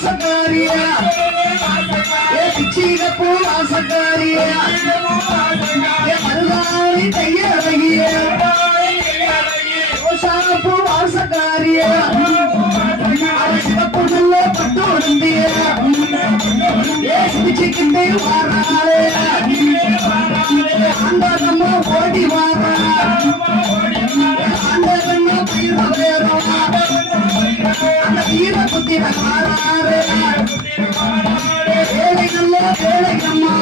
வாசக்காரியா பிச்சீகப்பூ வாசக்காரியா மருதாணி கையழகிய ரோசாப்பூ வாசக்காரியா சிவப்பு நல்ல பட்டு உடம்பிய சிகிச்சைக்கிட்டே வாராளே ஆண்டாதம்மா ஓடி வாரா ஆண்டாதம்மா பயிர் வேறோம் அந்த வீர புத்திர காராரே வேலைகள்ல வேலைகம்மா